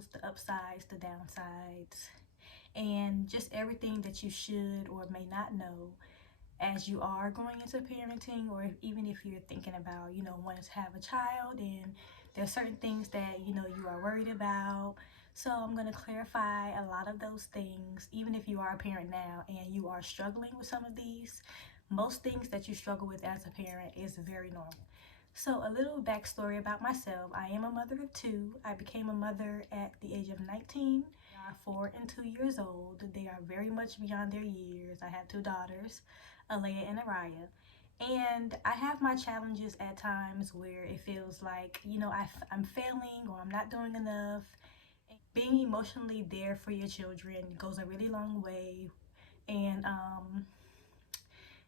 pros, the upsides, the downsides, and just everything that you should or may not know as you are going into parenting, or even if you're thinking about, wanting to have a child, and there's certain things that, you are worried about. So I'm going to clarify a lot of those things, even if you are a parent now and you are struggling with some of these. Most things that you struggle with as a parent is very normal. So a little backstory about myself. I am a mother of two. I became a mother at the age of 19. They are 4 and 2 years old. They are very much beyond their years. I have two daughters, Alea and Araya. And I have my challenges at times where it feels like, I'm failing or I'm not doing enough. Being emotionally there for your children goes a really long way. And,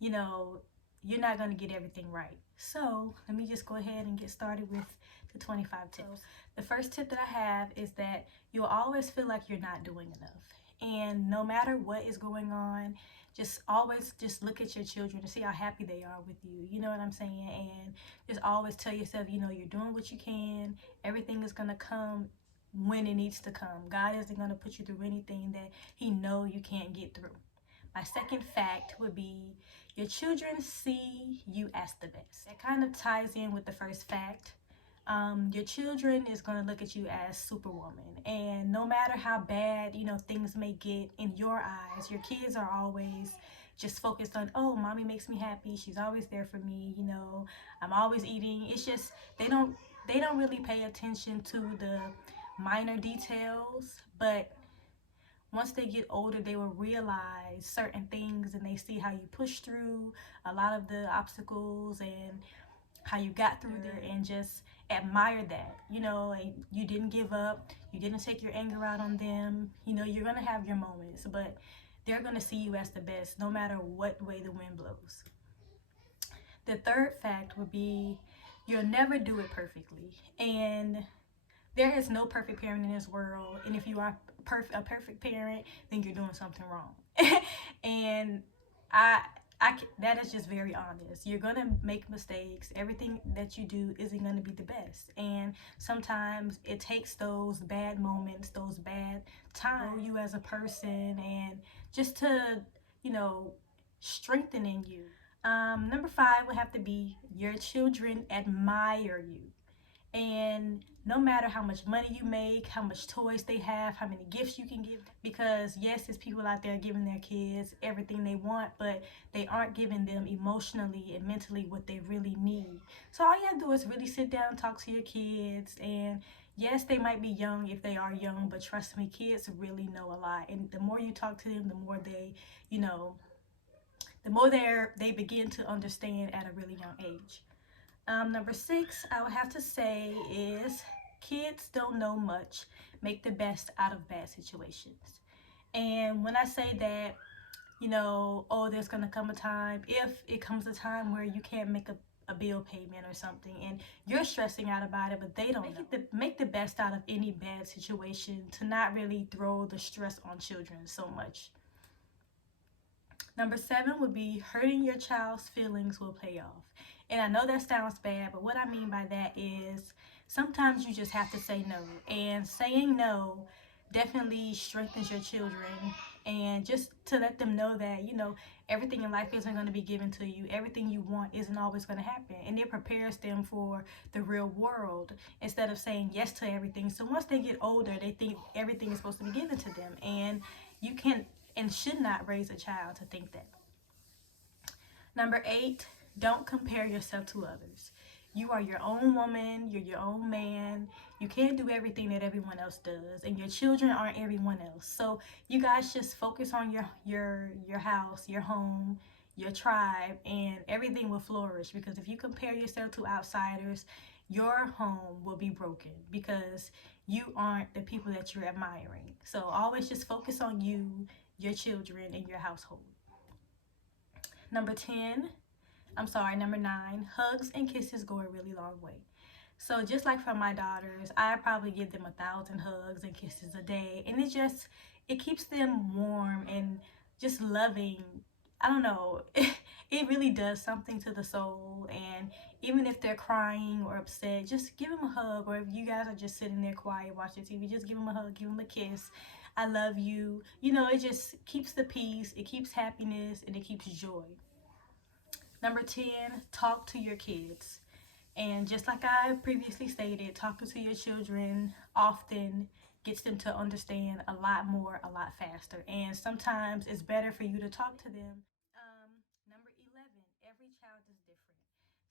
you know, you're not going to get everything right. So let me just go ahead and get started with the 25 tips. The first tip that I have is that you'll always feel like you're not doing enough. And no matter what is going on, just always just look at your children to see how happy they are with you. You know what I'm saying? And just always tell yourself, you're doing what you can. Everything is going to come when it needs to come. God isn't going to put you through anything that he know you can't get through. My second fact would be your children see you as the best. That kind of ties in with the first fact. Your children is going to look at you as Superwoman, and no matter how bad things may get in your eyes, your kids are always just focused on, oh, mommy makes me happy, she's always there for me, I'm always eating. It's just they don't really pay attention to the minor details, but once they get older, they will realize certain things, and they see how you push through a lot of the obstacles and how you got through there, and just admire that. And you didn't give up, you didn't take your anger out on them. You're gonna have your moments, but they're gonna see you as the best no matter what way the wind blows. The third fact would be you'll never do it perfectly, and there is no perfect parent in this world, and if you are a perfect parent, then you're doing something wrong. And I, that is just very honest. You're gonna make mistakes. Everything that you do isn't gonna be the best, and sometimes it takes those bad moments, those bad times, grow you as a person, and just to, strengthening you. Number 5 would have to be your children admire you. And no matter how much money you make, how much toys they have, how many gifts you can give them, because yes, there's people out there giving their kids everything they want, but they aren't giving them emotionally and mentally what they really need. So all you have to do is really sit down and talk to your kids. And yes, they might be young if they are young, but trust me, kids really know a lot. And the more you talk to them, the more they begin to understand at a really young age. Number 6, I would have to say is kids don't know much. Make the best out of bad situations. And when I say that, oh, there's going to come a time, if it comes a time where you can't make a bill payment or something, and you're stressing out about it, but they don't make the best out of any bad situation, to not really throw the stress on children so much. Number 7 would be hurting your child's feelings will pay off. And I know that sounds bad, but what I mean by that is sometimes you just have to say no. And saying no definitely strengthens your children. And just to let them know that, everything in life isn't going to be given to you. Everything you want isn't always going to happen. And it prepares them for the real world instead of saying yes to everything. So once they get older, they think everything is supposed to be given to them. And you can't and should not raise a child to think that. Number 8, don't compare yourself to others. You are your own woman, you're your own man. You can't do everything that everyone else does, and your children aren't everyone else. So you guys just focus on your house, your home, your tribe, and everything will flourish. Because if you compare yourself to outsiders, your home will be broken because you aren't the people that you're admiring. So always just focus on you, your children, and your household. Number 9, hugs and kisses go a really long way. So just like for my daughters, I probably give them 1,000 hugs and kisses a day, and it keeps them warm and just loving. I don't know. it really does something to the soul. And even if they're crying or upset, just give them a hug. Or if you guys are just sitting there quiet watching TV, just give them a hug, give them a kiss. I love you. You know, it just keeps the peace, it keeps happiness, and it keeps joy. Number 10, talk to your kids. And just like I previously stated, talking to your children often gets them to understand a lot more, a lot faster. And sometimes it's better for you to talk to them. Number 11, every child is different.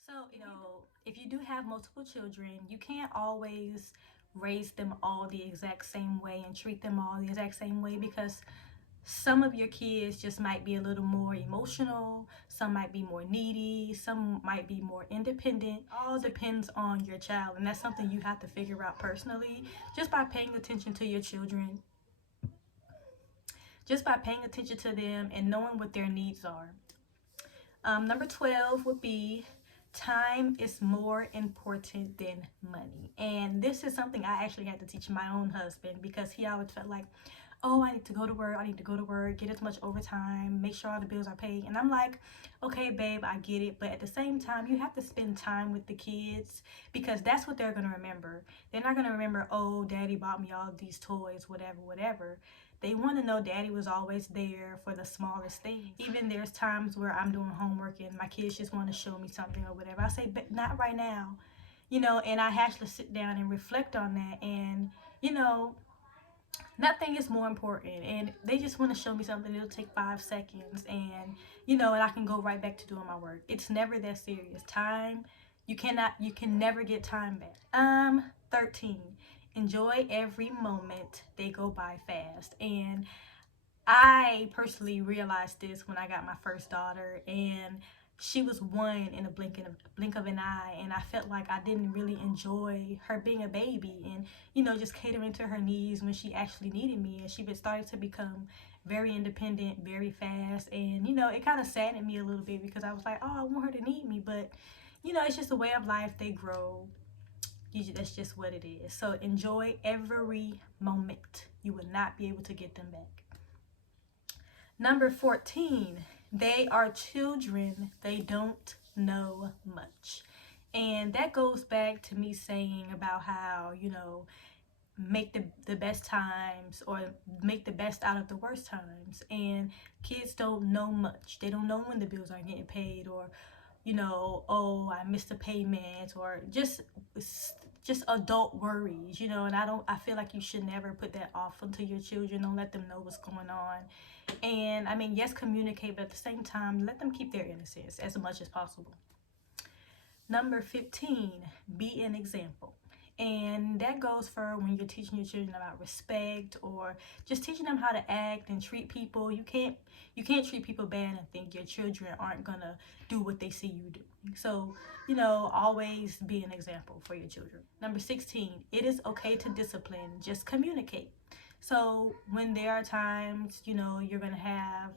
So, if you do have multiple children, you can't always raise them all the exact same way and treat them all the exact same way, because some of your kids just might be a little more emotional, some might be more needy, some might be more independent. All depends on your child, and that's something you have to figure out personally, just by paying attention to your children, just by paying attention to them and knowing what their needs are. Number 12 would be time is more important than money. And this is something I actually had to teach my own husband, because he always felt like, oh, I need to go to work, get as much overtime, make sure all the bills are paid. And I'm like, okay, babe, I get it. But at the same time, you have to spend time with the kids, because that's what they're going to remember. They're not going to remember, oh, daddy bought me all of these toys, whatever, whatever. They want to know daddy was always there for the smallest things. Even there's times where I'm doing homework and my kids just want to show me something or whatever. I say, but not right now. And I actually sit down and reflect on that. And, nothing is more important, and they just want to show me something. It'll take 5 seconds, and and I can go right back to doing my work. It's never that serious. Time, you can never get time back. 13, enjoy every moment, they go by fast. And I personally realized this when I got my first daughter, and she was one in a blink of an eye, and I felt like I didn't really enjoy her being a baby, and just catering to her needs when she actually needed me. And she started to become very independent very fast, and it kind of saddened me a little bit, because I was like, oh, I want her to need me. But it's just a way of life. They grow. That's just what it is. So enjoy every moment. You will not be able to get them back. Number 14, they are children. They don't know much. And that goes back to me saying about how, make the best times, or make the best out of the worst times. And kids don't know much. They don't know when the bills aren't getting paid, or oh, I missed a payment, or just adult worries, and I feel like you should never put that off onto your children. Don't let them know what's going on. And I mean, yes, communicate, but at the same time, let them keep their innocence as much as possible. Number 15, be an example. And that goes for when you're teaching your children about respect, or just teaching them how to act and treat people. You can't treat people bad and think your children aren't gonna do what they see you doing. So, always be an example for your children. Number 16, it is okay to discipline, just communicate. So when there are times, you're gonna have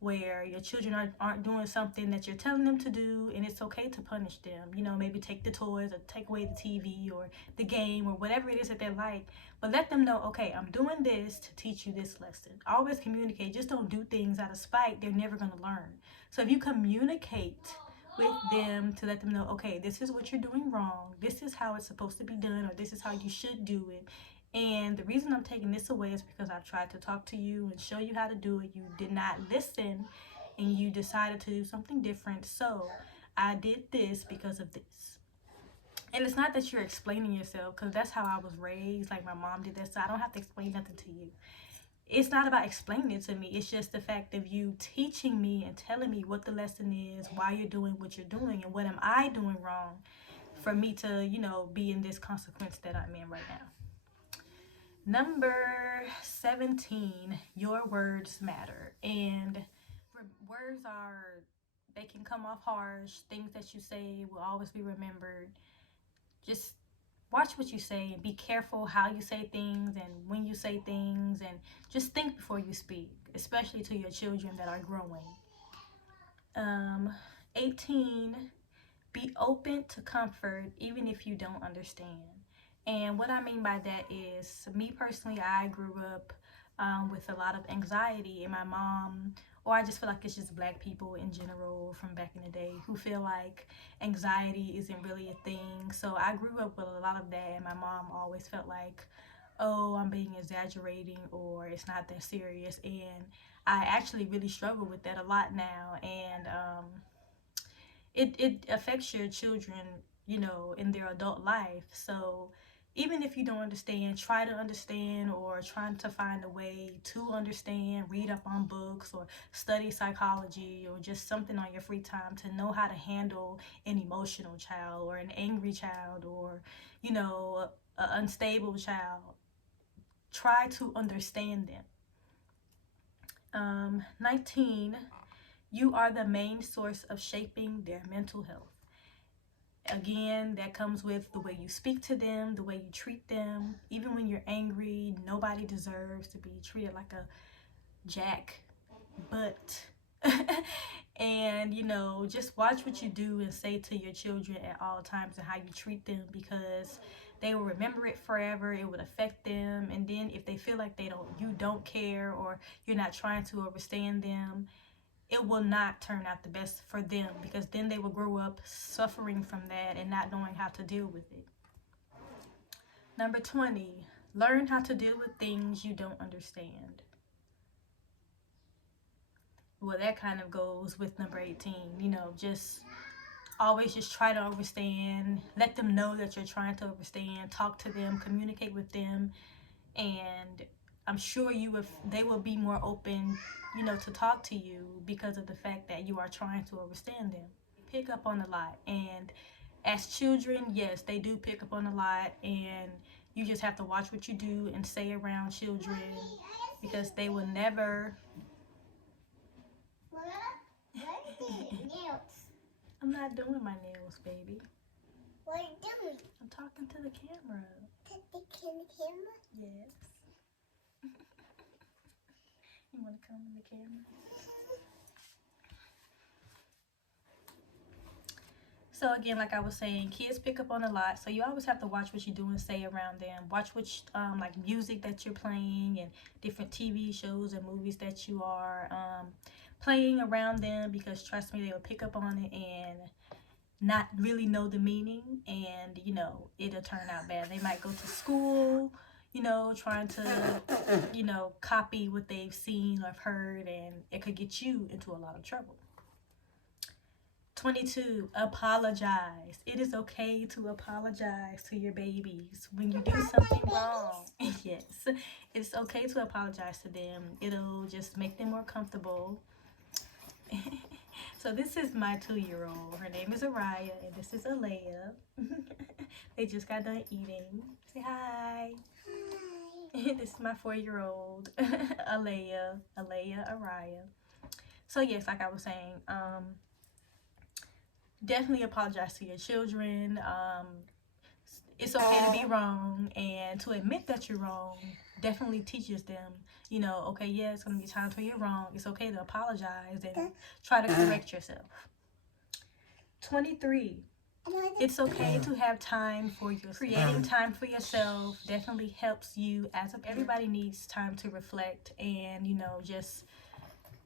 where your children aren't doing something that you're telling them to do, and it's okay to punish them. Maybe take the toys, or take away the TV or the game, or whatever it is that they like. But let them know, okay, I'm doing this to teach you this lesson. Always communicate. Just don't do things out of spite. They're never going to learn. So if you communicate with them to let them know, okay, this is what you're doing wrong, this is how it's supposed to be done, or this is how you should do it. And the reason I'm taking this away is because I've tried to talk to you and show you how to do it. You did not listen, and you decided to do something different. So I did this because of this. And it's not that you're explaining yourself, because that's how I was raised. Like, my mom did that, so I don't have to explain nothing to you. It's not about explaining it to me. It's just the fact of you teaching me and telling me what the lesson is, why you're doing what you're doing, and what am I doing wrong for me to, be in this consequence that I'm in right now. Number 17, your words matter. And words they can come off harsh. Things that you say will always be remembered. Just watch what you say, and be careful how you say things and when you say things, and just think before you speak, especially to your children that are growing. 18, be open to comfort even if you don't understand. And what I mean by that is, me personally, I grew up with a lot of anxiety. And my mom, or I just feel like it's just black people in general from back in the day who feel like anxiety isn't really a thing. So I grew up with a lot of that, and my mom always felt like, oh, I'm being exaggerating or it's not that serious. And I actually really struggle with that a lot now. And it affects your children, you know, in their adult life. So even if you don't understand, try to understand, or trying to find a way to understand, read up on books or study psychology or just something on your free time to know how to handle an emotional child or an angry child or, you know, an unstable child. Try to understand them. 19, you are the main source of shaping their mental health. Again, that comes with the way you speak to them, the way you treat them. Even when you're angry, nobody deserves to be treated like a jack. But, and you know, just watch what you do and say to your children at all times and how you treat them, because they will remember it forever. It would affect them. And then if they feel like you don't care, or you're not trying to understand them, it will not turn out the best for them, because then they will grow up suffering from that and not knowing how to deal with it. Number 20, learn how to deal with things you don't understand. Well, that kind of goes with number 18. You know, just always just try to understand. Let them know that you're trying to understand. Talk to them, communicate with them, and I'm sure they will be more open, you know, to talk to you because of the fact that you are trying to understand them. Pick up on a lot, and as children, yes, they do pick up on a lot, and you just have to watch what you do and say around children, because they will never. I'm not doing my nails, baby. What are you doing? I'm talking to the camera. To the camera? Yes. You want to come in the camera? So again, like I was saying, kids pick up on a lot, so you always have to watch what you do and say around them. Watch which like music that you're playing and different TV shows and movies that you are playing around them, because trust me, they will pick up on it and not really know the meaning, and you know, it'll turn out bad. They might go to school, you know, trying to, you know, copy what they've seen or heard, and it could get you into a lot of trouble. 22, apologize. It is okay to apologize to your babies when you do something wrong. Yes, it's okay to apologize to them. It'll just make them more comfortable. So this is my 2-year-old. Her name is Araya, and this is Alea. They just got done eating. Say hi. Hi. This is my 4-year-old, Alea, Araya. So yes, like I was saying, definitely apologize to your children. It's okay to be wrong, and to admit that you're wrong definitely teaches them, you know, okay, yeah, it's going to be times where you're wrong. It's okay to apologize and try to correct yourself. 23, it's okay to have time for yourself. Creating time for yourself definitely helps you as everybody needs time to reflect and, you know, just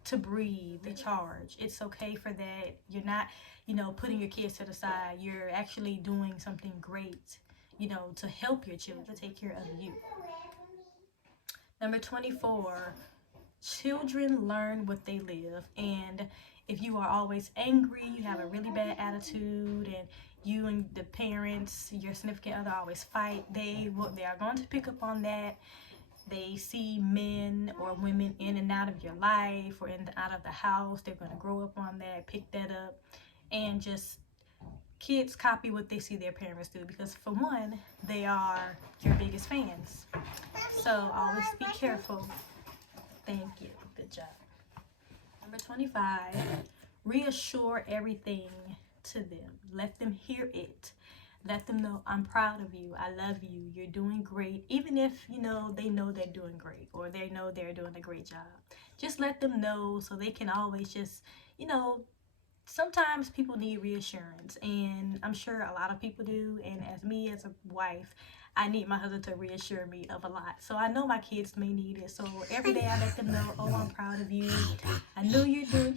to breathe, recharge. It's okay for that. You're not, you know, putting your kids to the side. You're actually doing something great, you know, to help your children, to take care of you. Number 24, children learn what they live. And if you are always angry, you have a really bad attitude, and you and the parents, your significant other, always fight, they are going to pick up on that. They see men or women in and out of your life or in and out of the house. They're going to grow up on that, pick that up, and just kids copy what they see their parents do, because for one, they are your biggest fans. So always be careful. Thank you. Good job. Number 25, reassure everything to them. Let them hear it. Let them know, I'm proud of you. I love you. You're doing great. Even if, you know, they know they're doing great, or they know they're doing a great job. Just let them know, so they can always just, you know, sometimes people need reassurance, and I'm sure a lot of people do. And as me, as a wife, I need my husband to reassure me of a lot. So I know my kids may need it. So every day I let them know, oh, I'm proud of you. I know you're doing,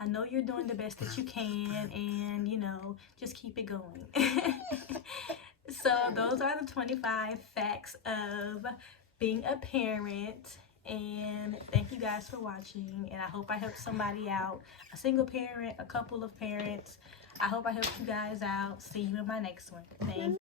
I know you're doing the best that you can, and you know, just keep it going. So those are the 25 facts of being a parent. And thank you guys for watching, and I hope I helped somebody out, a single parent, a couple of parents. I hope I helped you guys out. See you in my next one. Thank you.